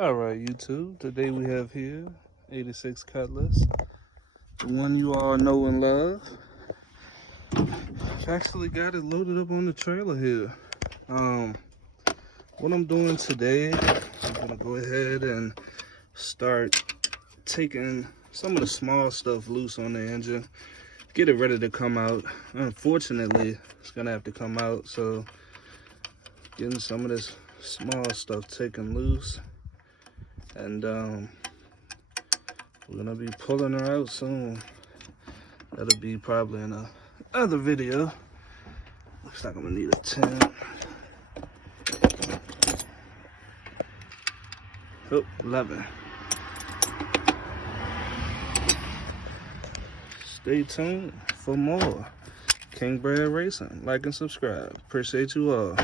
Alright, YouTube, today we have here 86 Cutlass, the one you all know and love. I've actually got it loaded up on the trailer here. What I'm doing today, I'm gonna go ahead and start taking some of the small stuff loose on the engine, get it ready to come out. Unfortunately, it's gonna have to come out, so getting some of this small stuff taken loose. And we're gonna be pulling her out soon. That'll be probably in another video. Looks like I'm gonna need a 10. Oh, 11. Stay tuned for more King Brad Racing. Like and subscribe. Appreciate you all.